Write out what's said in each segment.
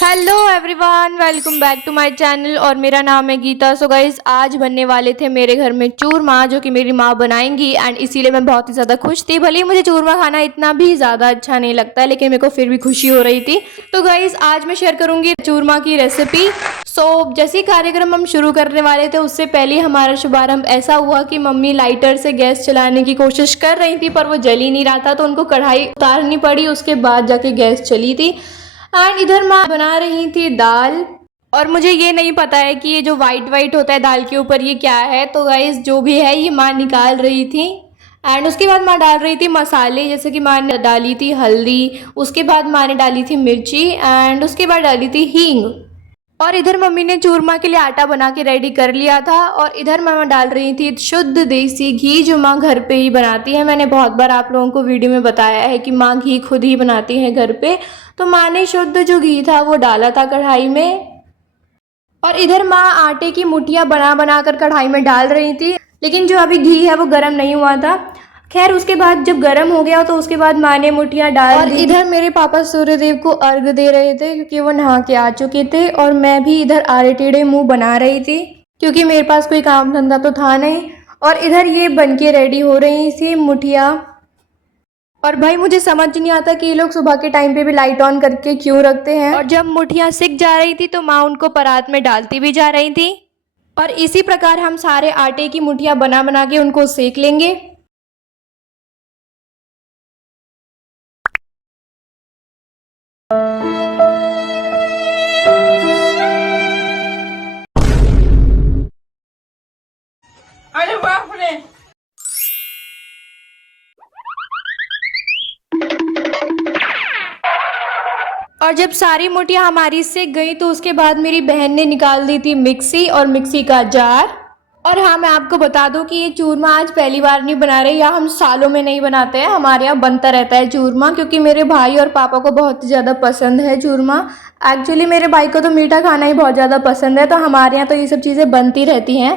Hello everyone, welcome back to my channel और मेरा नाम है गीता। सो गाइस, आज बनने वाले थे मेरे घर में चूरमा, जो कि मेरी माँ बनाएंगी एंड इसीलिए मैं बहुत ही ज़्यादा खुश थी। भले ही मुझे चूरमा खाना इतना भी ज़्यादा अच्छा नहीं लगता है, लेकिन मेरे को फिर भी खुशी हो रही थी। तो गाइस, आज मैं शेयर करूँगी चूरमा की रेसिपी। सो जैसे ही कार्यक्रम हम शुरू करने वाले थे, उससे पहले हमारा शुभारंभ ऐसा हुआ कि मम्मी लाइटर से गैस चलाने की कोशिश कर रही थी, पर वो जल ही नहीं रहा था, तो उनको कढ़ाई उतारनी पड़ी। उसके बाद जाके गैस चली थी। एंड इधर माँ बना रही थी दाल। और मुझे ये नहीं पता है कि ये जो वाइट वाइट होता है दाल के ऊपर, ये क्या है। तो गाइस, जो भी है ये माँ निकाल रही थी। एंड उसके बाद माँ डाल रही थी मसाले, जैसे कि माँ ने डाली थी हल्दी, उसके बाद माँ ने डाली थी मिर्ची, एंड उसके बाद डाली थी हींग। और इधर मम्मी ने चूरमा के लिए आटा बना के रेडी कर लिया था। और इधर मामा डाल रही थी शुद्ध देसी घी, जो माँ घर पे ही बनाती है। मैंने बहुत बार आप लोगों को वीडियो में बताया है कि माँ घी खुद ही बनाती है घर पे। तो माँ ने शुद्ध जो घी था वो डाला था कढ़ाई में। और इधर माँ आटे की मुठियाँ बना बना कर कढ़ाई में डाल रही थी, लेकिन जो अभी घी है वो गर्म नहीं हुआ था। खैर, उसके बाद जब गर्म हो गया तो उसके बाद माँ ने मुठियाँ डाल दी। इधर मेरे पापा सूर्यदेव को अर्घ दे रहे थे, क्योंकि वो नहा के आ चुके थे। और मैं भी इधर आड़े टेढ़े मुंह बना रही थी, क्योंकि मेरे पास कोई काम धंधा तो था नहीं। और इधर ये बन के रेडी हो रही थी मुठियाँ। और भाई, मुझे समझ नहीं आता कि ये लोग सुबह के टाइम पे भी लाइट ऑन करके क्यों रखते हैं। और जब मुठियाँ सिक जा रही थी तो माँ उनको परात में डालती भी जा रही थी। और इसी प्रकार हम सारे आटे की मुठियाँ बना बना के उनको सेक लेंगे। अरे बाप रे। और जब सारी मोटियाँ हमारी सिक गई तो उसके बाद मेरी बहन ने निकाल दी थी मिक्सी और मिक्सी का जार। और हाँ, मैं आपको बता दूं कि ये चूरमा आज पहली बार नहीं बना रहे, या हम सालों में नहीं बनाते हैं। हमारे यहाँ बनता रहता है चूरमा, क्योंकि मेरे भाई और पापा को बहुत ज़्यादा पसंद है चूरमा। एक्चुअली मेरे भाई को तो मीठा खाना ही बहुत ज़्यादा पसंद है, तो हमारे यहाँ तो ये सब चीज़ें बनती रहती हैं।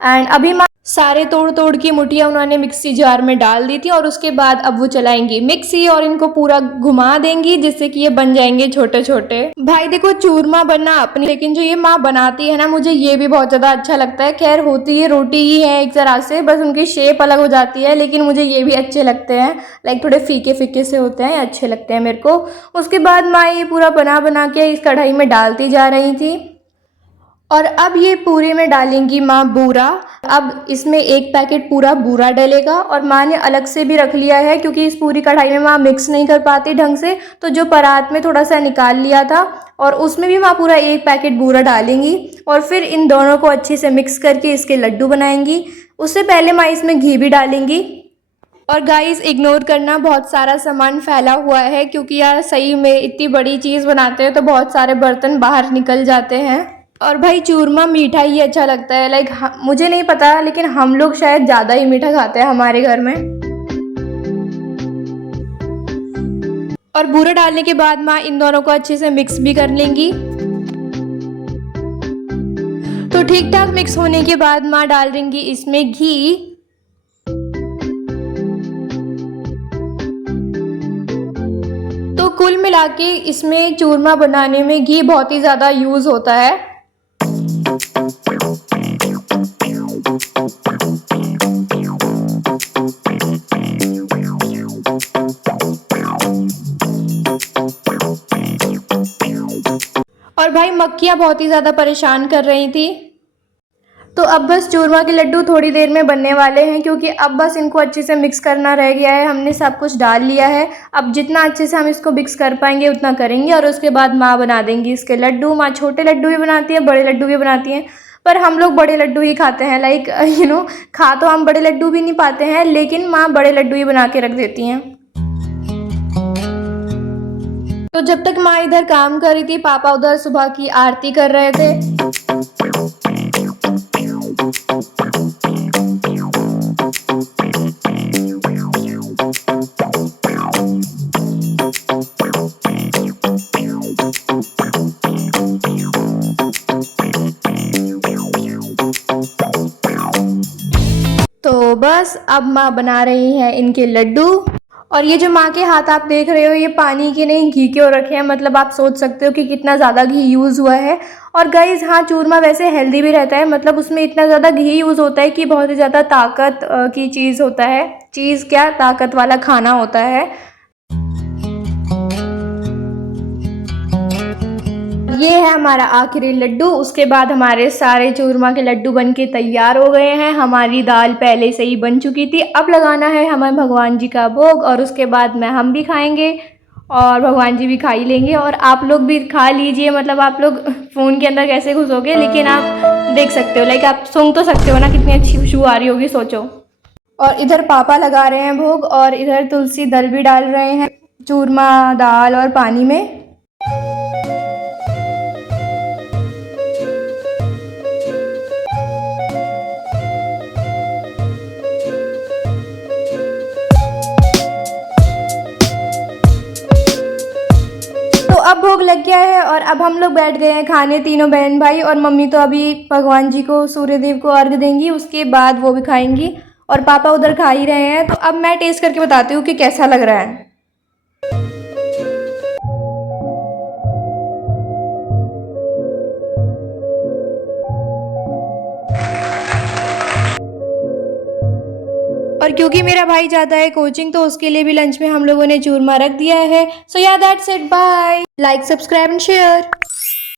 एंड अभी सारे तोड़ तोड़ की मुठियाँ उन्होंने मिक्सी जार में डाल दी थी। और उसके बाद अब वो चलाएंगी मिक्सी और इनको पूरा घुमा देंगी, जिससे कि ये बन जाएंगे छोटे छोटे। भाई देखो, चूरमा बनना अपनी, लेकिन जो ये माँ बनाती है ना, मुझे ये भी बहुत ज़्यादा अच्छा लगता है। खैर, होती ये रोटी ही है एक तरह से, बस उनकी शेप अलग हो जाती है, लेकिन मुझे ये भी अच्छे लगते हैं। लाइक थोड़े फीके फीके से होते हैं, अच्छे लगते हैं मेरे को। उसके बाद माँ ये पूरा बना बना के इस कढ़ाई में डालती जा रही थी। और अब ये पूरे में डालेंगी माँ बूरा। अब इसमें एक पैकेट पूरा बूरा डलेगा। और माँ ने अलग से भी रख लिया है, क्योंकि इस पूरी कढ़ाई में माँ मिक्स नहीं कर पाती ढंग से, तो जो परात में थोड़ा सा निकाल लिया था, और उसमें भी माँ पूरा एक पैकेट बूरा डालेंगी। और फिर इन दोनों को अच्छे से मिक्स करके इसके लड्डू बनाएंगी। उससे पहले माँ इसमें घी भी डालेंगी। और गाइस, इग्नोर करना, बहुत सारा सामान फैला हुआ है, क्योंकि यार सही में इतनी बड़ी चीज़ बनाते हैं तो बहुत सारे बर्तन बाहर निकल जाते हैं। और भाई, चूरमा मीठा ही अच्छा लगता है। लाइक मुझे नहीं पता, लेकिन हम लोग शायद ज़्यादा ही मीठा खाते हैं हमारे घर में। और बूरा डालने के बाद माँ इन दोनों को अच्छे से मिक्स भी कर लेंगी। तो ठीक ठाक मिक्स होने के बाद माँ डाल देंगी इसमें घी। तो कुल मिला के इसमें चूरमा बनाने में घी बहुत ही ज़्यादा यूज़ होता है। और भाई, मक्खियाँ बहुत ही ज़्यादा परेशान कर रही थी। तो अब बस चूरमा के लड्डू थोड़ी देर में बनने वाले हैं, क्योंकि अब बस इनको अच्छे से मिक्स करना रह गया है। हमने सब कुछ डाल लिया है। अब जितना अच्छे से हम इसको मिक्स कर पाएंगे उतना करेंगे। और उसके बाद माँ बना देंगी इसके लड्डू। माँ छोटे लड्डू भी बनाती है, बड़े लड्डू भी बनाती हैं, पर हम लोग बड़े लड्डू ही खाते हैं। लाइक खा तो हम बड़े लड्डू भी नहीं पाते हैं, लेकिन माँ बड़े लड्डू ही बना के रख देती हैं। तो जब तक माँ इधर काम कर रही थी, पापा उधर सुबह की आरती कर रहे थे। तो बस अब माँ बना रही हैं इनके लड्डू। और ये जो माँ के हाथ आप देख रहे हो, ये पानी के नहीं घी के हो रखे हैं। मतलब आप सोच सकते हो कि कितना ज़्यादा घी यूज़ हुआ है। और गाइज़ हाँ, चूरमा वैसे हेल्दी भी रहता है। मतलब उसमें इतना ज़्यादा घी यूज़ होता है कि बहुत ही ज़्यादा ताकत की चीज़ होता है। चीज़ क्या, ताकत वाला खाना होता है। ये है हमारा आखिरी लड्डू। उसके बाद हमारे सारे चूरमा के लड्डू बन के तैयार हो गए हैं। हमारी दाल पहले से ही बन चुकी थी। अब लगाना है हमें भगवान जी का भोग, और उसके बाद में हम भी खाएंगे और भगवान जी भी खा ही लेंगे। और आप लोग भी खा लीजिए। मतलब आप लोग फ़ोन के अंदर कैसे घुसोगे, लेकिन आप देख सकते हो, लाइक आप सूंघ तो सकते हो ना, कितनी अच्छी खुशबू आ रही होगी, सोचो। और इधर पापा लगा रहे हैं भोग, और इधर तुलसी दल भी डाल रहे हैं चूरमा, दाल और पानी में। तो अब भोग लग गया है और अब हम लोग बैठ गए हैं खाने, तीनों बहन भाई। और मम्मी तो अभी भगवान जी को, सूर्यदेव को अर्घ देंगी, उसके बाद वो भी खाएंगी। और पापा उधर खा ही रहे हैं। तो अब मैं टेस्ट करके बताती हूँ कि कैसा लग रहा है। और क्योंकि मेरा भाई जाता है कोचिंग, तो उसके लिए भी लंच में हम लोगों ने चूरमा रख दिया है। So yeah that's it, bye. Like, subscribe and share.